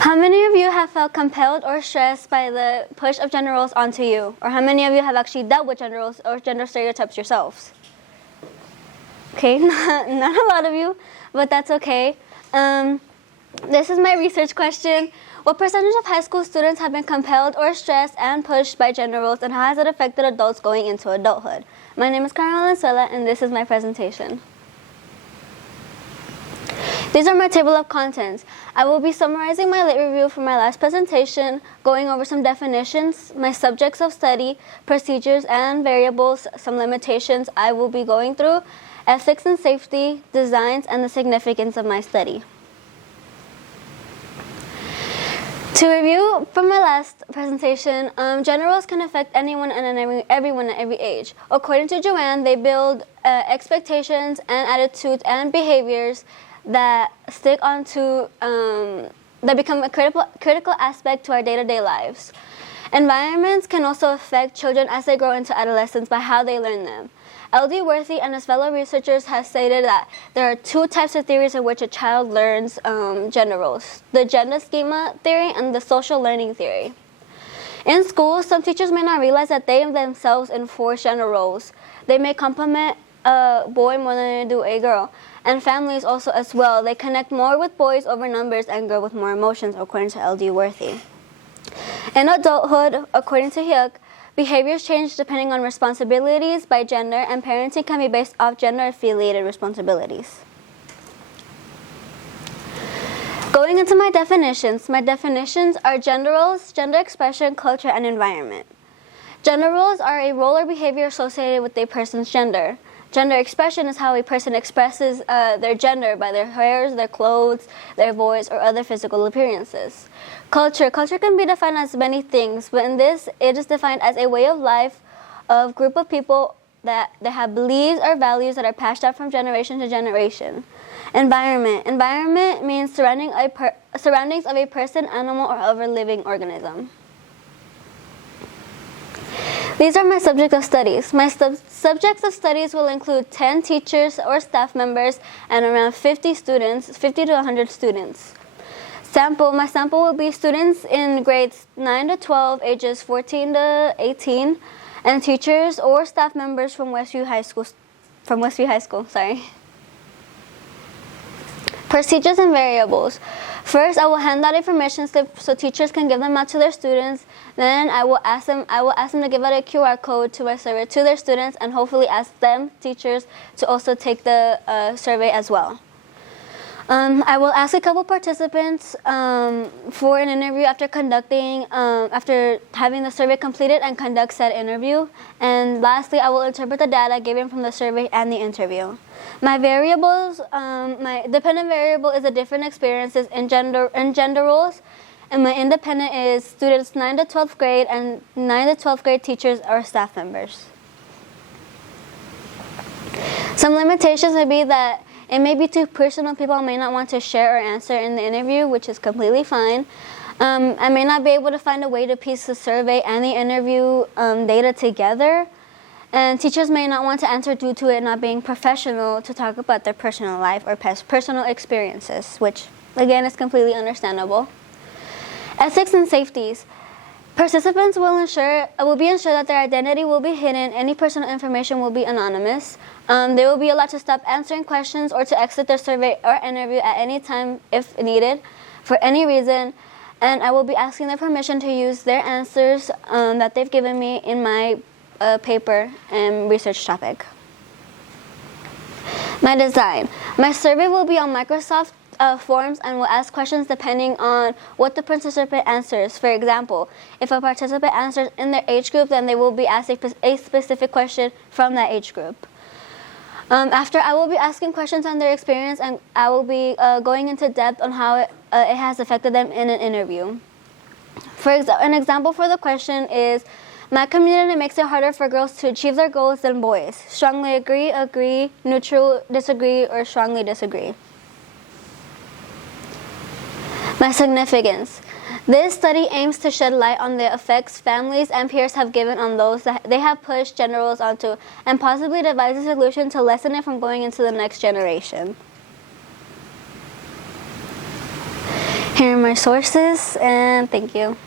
How many of you have felt compelled or stressed by the push of gender roles onto you? Or how many of you have actually dealt with gender roles or gender stereotypes yourselves? Okay, not a lot of you, but that's okay. This is my research question. What percentage of high school students have been compelled or stressed and pushed by gender roles, and how has it affected adults going into adulthood? My name is Carmen, and this is my presentation. These are my table of contents. I will be summarizing my late review from my last presentation, going over some definitions, my subjects of study, procedures and variables, some limitations I will be going through, ethics and safety, designs, and the significance of my study. To review from my last presentation, gender roles can affect anyone and everyone at every age. According to Joanne, they build expectations and attitudes and behaviors that stick onto, that become a critical aspect to our day-to-day lives. Environments can also affect children as they grow into adolescence by how they learn them. L.D. Worthy and his fellow researchers have stated that there are two types of theories in which a child learns gender roles: the gender schema theory and the social learning theory. In school, some teachers may not realize that they themselves enforce gender roles. They may compliment a boy more than they do a girl, and families also as well. They connect more with boys over numbers and girls with more emotions, according to L.D. Worthy. In adulthood, according to Hyuk, behaviors change depending on responsibilities by gender, and parenting can be based off gender-affiliated responsibilities. Going into my definitions are gender roles, gender expression, culture, and environment. Gender roles are a role or behavior associated with a person's gender. Gender expression is how a person expresses their gender by their hairs, their clothes, their voice, or other physical appearances. Culture can be defined as many things, but in this, it is defined as a way of life of group of people that they have beliefs or values that are passed down from generation to generation. Environment means surroundings of a person, animal, or other living organism. These are my subjects of studies. My subjects of studies will include 10 teachers or staff members and around 50 to 100 students. My sample will be students in grades 9 to 12, ages 14 to 18, and teachers or staff members from Westview High School. Procedures and variables. First, I will hand out information slips so teachers can give them out to their students. Then I will ask them to give out a QR code to my survey to their students, and hopefully ask them, teachers, to also take the survey as well. I will ask a couple participants for an interview after having the survey completed and conduct said interview. And lastly, I will interpret the data given from the survey and the interview. My variables, my dependent variable is the different experiences in gender roles, and my independent is students 9 to 12th grade and 9 to 12th grade teachers or staff members. Some limitations would be that it may be too personal. People may not want to share or answer in the interview, which is completely fine. I may not be able to find a way to piece the survey and the interview data together. And teachers may not want to answer due to it not being professional to talk about their personal life or personal experiences, which, again, is completely understandable. Ethics and safeties. Participants will be ensured that their identity will be hidden. Any personal information will be anonymous. They will be allowed to stop answering questions or to exit their survey or interview at any time if needed, for any reason. And I will be asking their permission to use their answers that they've given me in my paper and research topic. My design. My survey will be on Microsoft Forms and will ask questions depending on what the participant answers. For example, if a participant answers in their age group, then they will be asked a specific question from that age group. After, I will be asking questions on their experience, and I will be going into depth on how it has affected them in an interview. An example for the question is, my community makes it harder for girls to achieve their goals than boys. Strongly agree, neutral, disagree, or strongly disagree. My significance. This study aims to shed light on the effects families and peers have given on those that they have pushed gender roles onto, and possibly devise a solution to lessen it from going into the next generation. Here are my sources, and thank you.